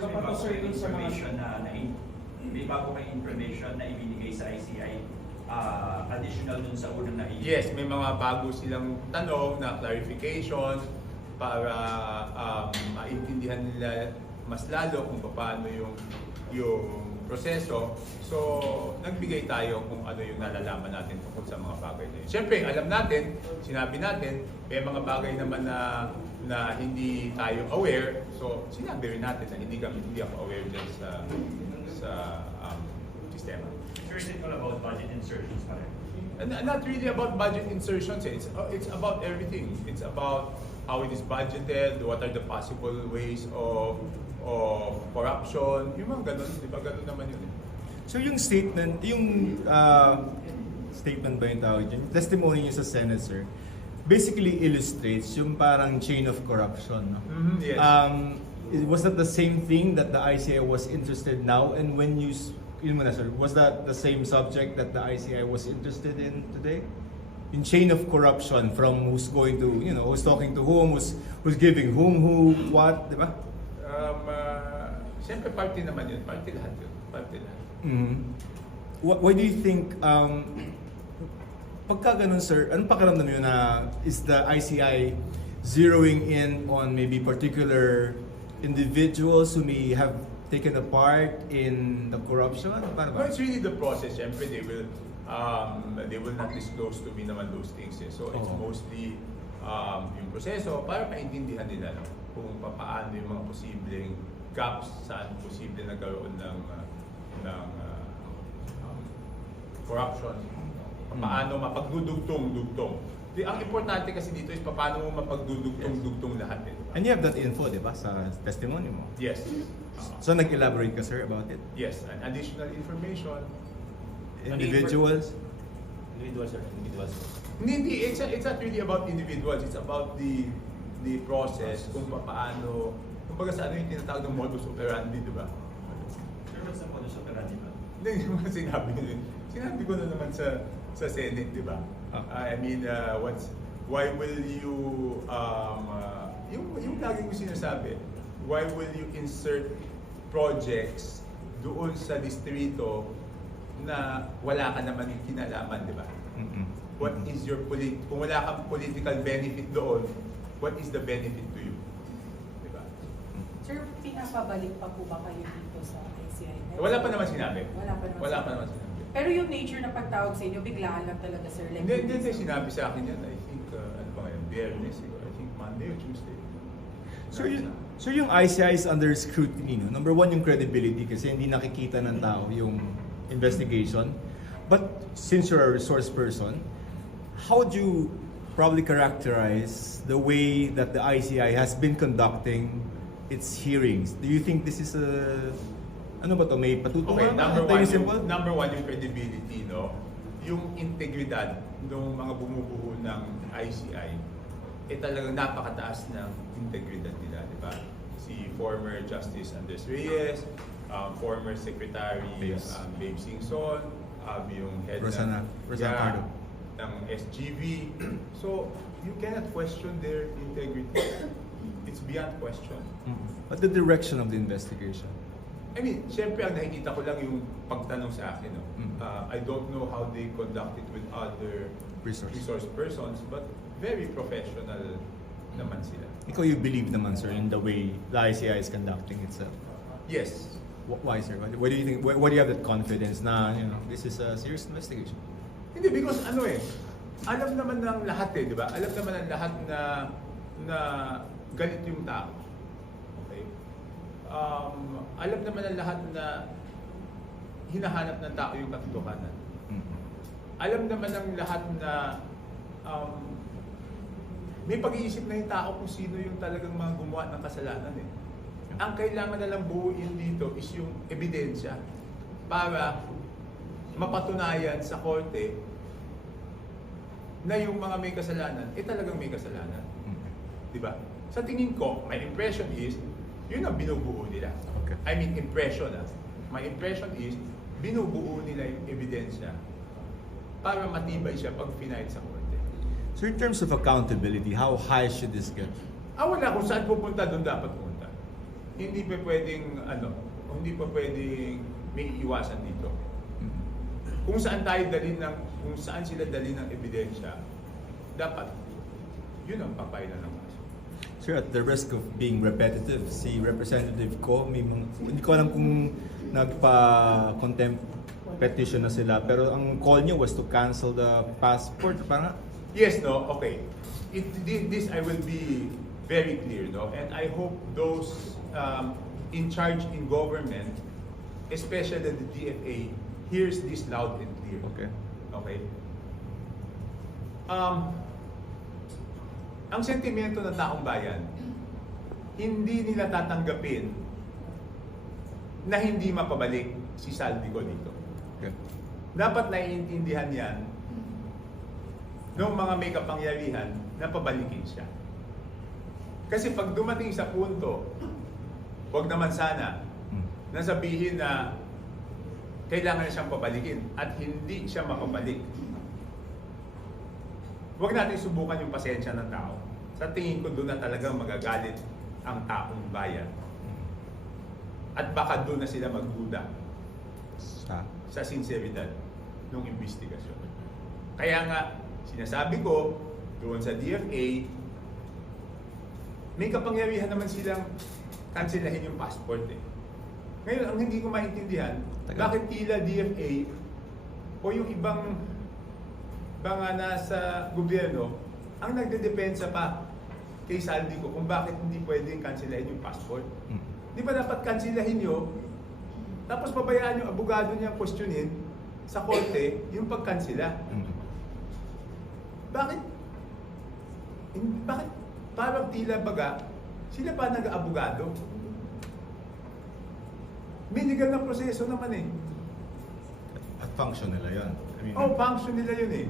Sir, may bago kayong information may bago kayong information na ibinigay sa ICI additional dun sa unang na Yes, may mga bago silang tanong na clarification para maintindihan nila mas lalo kung paano yung proseso. So, nagbigay tayo kung ano yung nalalaman natin tungkol sa mga bagay na yun. Siyempre, alam natin, sinabi natin, may mga bagay naman na hindi tayo aware. So, sinabi rin natin na hindi ako aware dyan sa sistema. Sir, is it all about budget insertions pa rin? Not really about budget insertions. It's about everything. It's about how it is budgeted, what are the possible ways of corruption, yung mga ganun, di ba? Ganun naman yun. So yung statement ba yung tawag dyan? Testimony niyo sa Senate, sir, basically illustrates yung parang chain of corruption. No? Yes. Was that the same thing that the ICI was interested now? And when yun muna, sir, was that the same subject that the ICI was interested in today? In chain of corruption from who's going to, who's talking to whom, who's giving whom, who, what, di ba? Siyempre, party naman yun. Party lahat yun. Party lahat. Mm-hmm. Why do you think, pagka ganun, sir, anong pakiramdam yun na is the ICI zeroing in on maybe particular individuals who may have taken a part in the corruption? Paano ba? Well, it's really the process. Siyempre, they will not disclose to me naman those things. Eh. So, it's mostly yung proseso para maintindihan nila kung paano yung mga posibleng gaps, saan posible nagkaroon ng corruption, paano mapagdudugtong-dugtong. Ang importante kasi dito is paano mo mapagdudugtong-dugtong lahat. And you have that info, di ba, sa testimony mo? Yes. So nag-elaborate ka, sir, about it? Yes, and additional information. Individuals? Individuals, sir. Individuals. Hindi, it's not really about individuals. It's about the process, kung paano, kumbaga sa ano yung tinatawag ng modus operandi, di ba? Sir, what's the modus operandi ba? Hindi naman sinabi ko na naman sa Senate, di ba? I mean, why will you, yung lagi ko sinasabi, why will you insert projects doon sa distrito na wala ka naman kinalaman, di ba? What is your kung wala kang political benefit doon, what is the benefit to you? Di ba? Sir, pinapabalik pa po ba kayo dito sa ICI? Wala pa naman sinabi. Wala pa naman sinabi. Pero yung nature na pagtawag sa inyo, biglaan lang talaga, sir. Like, Hindi, sinabi sa akin yan. I think, ano pa ngayon, Biyernes, I think Monday or Tuesday. So yung ICI is under scrutiny, no? Number one, yung credibility kasi hindi nakikita ng tao yung investigation. But since you're a resource person, how do you probably characterize the way that the ICI has been conducting its hearings? Do you think this is ano ba to? May patutungan? Okay, number one yung credibility, no? Yung integridad ng mga bumubuo ng ICI, talagang napakataas ng integridad nila, di ba? Si former Justice Andres Reyes, former Secretary Babe Singson, yung head Rosana Pardo ng SGV. So, you cannot question their integrity. It's beyond question. But the direction of the investigation? I mean, syempre ang nakikita ko lang yung pagtanong sa akin. No? I don't know how they conduct it with other resource persons, but very professional naman sila. Ikaw, you believe naman, sir, in the way the ICI is conducting itself? Yes. Why, sir? What do you think? Why do you have that confidence na this is a serious investigation? Hindi, because alam naman ng lahat di ba? Alam naman ng lahat na galit yung tao. Okay? Alam naman ng lahat na hinahanap ng tao yung katotohanan. Alam naman ng lahat na may pag-iisip na yung tao kung sino yung talagang mga gumawa ng kasalanan eh. Ang kailangan na lang buuin dito is yung ebidensya para mapatunayan sa korte na yung mga may kasalanan, talagang may kasalanan. Di ba? Sa tingin ko, my impression is, yun ang binubuo nila. Okay. I mean, impression. My impression is, binubuo nila yung ebidensya para matibay siya pag final sa korte. So in terms of accountability, how high should this get? Wala kung saan pupunta, doon dapat pupunta. hindi pa pwedeng hindi pa pwedeng may iwasan dito. Kung saan kung saan sila dalhin ng ebidensya, dapat yun ang papailan ng kaso. Sir, at the risk of being repetitive, si Representative Ko, hindi ko alam kung nagpa-contempt petition na sila, pero ang call niyo was to cancel the passport, parang. Yes, no, okay. This I will be very clear, no, and I hope those in charge in government, especially the DFA, hears this loud and clear. Okay. Okay. Ang sentimento ng taong bayan, hindi nila tatanggapin na hindi mapabalik si Saldico dito. Okay. Dapat naiintindihan yan ng mga may kapangyarihan na pabalikin siya. Kasi pag dumating sa punto, wag naman sana na sabihin na kailangan na siyang pabalikin at hindi siya makabalik. Huwag natin subukan yung pasensya ng tao. Sa tingin ko doon na talagang magagalit ang taong bayan. At baka doon na sila magduda sa sinseridad ng investigasyon. Kaya nga, sinasabi ko, doon sa DFA, may kapangyarihan naman silang kanselahin yung passport eh. Ngayon, ang hindi ko maintindihan, bakit tila DFA o yung ibang mga nasa gobyerno ang nagdedepensa pa kay Saldico kung bakit hindi pwedeng kanselahin yung passport. Di ba dapat kanselahin nyo, tapos pabayaan yung abogado niya questionin sa korte yung pagkansela. Bakit? Bakit parang tila baga sila pa nag-abogado? May legal na proseso naman eh. At function nila yun. Oh, function nila yun eh.